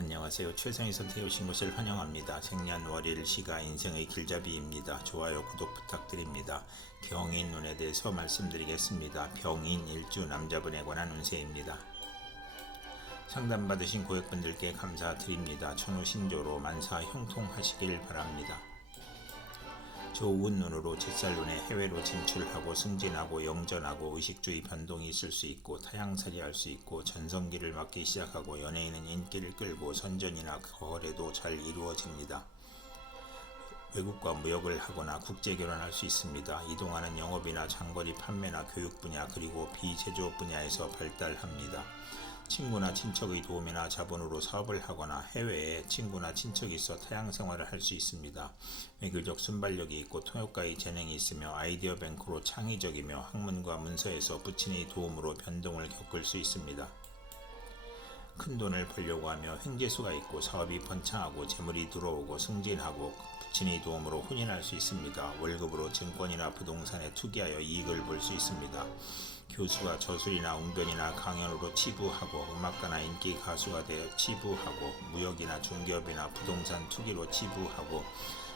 안녕하세요. 선택해 오신 것을 환영합니다. 생년 월일 시가 인생의 길잡이입니다. 좋아요, 구독 부탁드립니다. 경인 눈에 대해서 말씀드리겠습니다. 병인 일주 남자분에 관한 운세입니다. 상담받으신 고객분들께 감사드립니다. 천우 신조로 만사 형통하시길 바랍니다. 좋은 눈으로 제살눈에 해외로 진출하고 승진하고 영전하고 의식주의 변동이 있을 수 있고 타향살이 할 수 있고 전성기를 맞기 시작하고 연예인은 인기를 끌고 선전이나 거래도 잘 이루어집니다. 외국과 무역을 하거나 국제 결혼할 수 있습니다. 이동하는 영업이나 장거리 판매나 교육 분야 그리고 비제조업 분야에서 발달합니다. 친구나 친척의 도움이나 자본으로 사업을 하거나 해외에 친구나 친척이 있어 타양 생활을 할 수 있습니다. 외교적 순발력이 있고 통역가의 재능이 있으며 아이디어 뱅크로 창의적이며 학문과 문서에서 부친의 도움으로 변동을 겪을 수 있습니다. 큰 돈을 벌려고 하며 횡재수가 있고 사업이 번창하고 재물이 들어오고 승진하고 부친의 도움으로 혼인할 수 있습니다. 월급으로 증권이나 부동산에 투기하여 이익을 볼 수 있습니다. 교수가 저술이나 웅변이나 강연으로 치부하고 음악가나 인기 가수가 되어 치부하고 무역이나 중개업이나 부동산 투기로 치부하고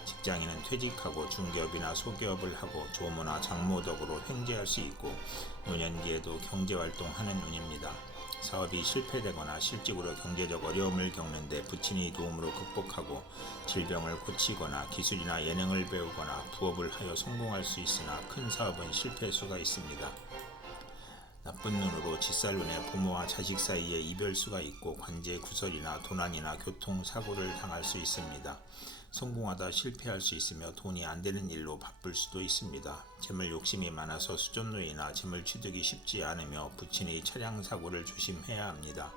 직장인은 퇴직하고 중개업이나 소기업을 하고 조모나 장모덕으로 횡재할 수 있고 노년기에도 경제활동하는 운입니다. 사업이 실패되거나 실직으로 경제적 어려움을 겪는데 부친의 도움으로 극복하고 질병을 고치거나 기술이나 예능을 배우거나 부업을 하여 성공할 수 있으나 큰 사업은 실패 수가 있습니다. 나쁜 눈으로 짓살눈에 부모와 자식 사이에 이별수가 있고 관제 구설이나 도난이나 교통사고를 당할 수 있습니다. 성공하다 실패할 수 있으며 돈이 안 되는 일로 바쁠 수도 있습니다. 재물 욕심이 많아서 수전노이나 재물 취득이 쉽지 않으며 부친의 차량 사고를 조심해야 합니다.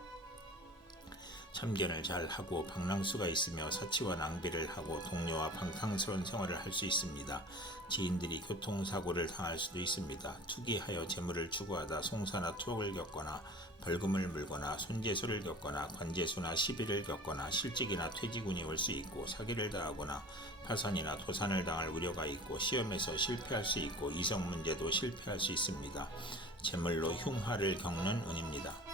참견을 잘 하고 방랑수가 있으며 사치와 낭비를 하고 동료와 방탕스러운 생활을 할 수 있습니다. 지인들이 교통사고를 당할 수도 있습니다. 투기하여 재물을 추구하다 송사나 투옥을 겪거나 벌금을 물거나 손재수를 겪거나 관재수나 시비를 겪거나 실직이나 퇴직운이 올 수 있고 사기를 당하거나 파산이나 도산을 당할 우려가 있고 시험에서 실패할 수 있고 이성 문제도 실패할 수 있습니다. 재물로 흉화를 겪는 운입니다.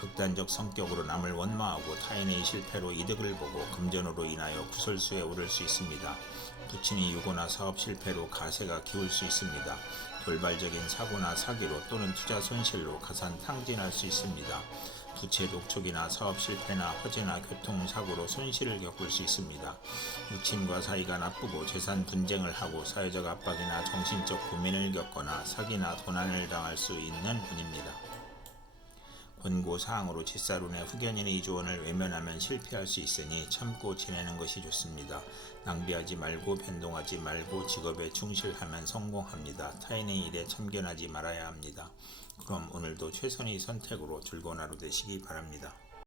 극단적 성격으로 남을 원망하고 타인의 실패로 이득을 보고 금전으로 인하여 구설수에 오를 수 있습니다. 부친이 유고나 사업 실패로 가세가 기울 수 있습니다. 돌발적인 사고나 사기로 또는 투자 손실로 가산 탕진할 수 있습니다. 부채 독촉이나 사업 실패나 화재나 교통사고로 손실을 겪을 수 있습니다. 육친과 사이가 나쁘고 재산 분쟁을 하고 사회적 압박이나 정신적 고민을 겪거나 사기나 도난을 당할 수 있는 운입니다. 권고 사항으로 짓사론의 후견인의 조언을 외면하면 실패할 수 있으니 참고 지내는 것이 좋습니다. 낭비하지 말고 변동하지 말고 직업에 충실하면 성공합니다. 타인의 일에 참견하지 말아야 합니다. 그럼 오늘도 최선의 선택으로 즐거운 하루 되시기 바랍니다.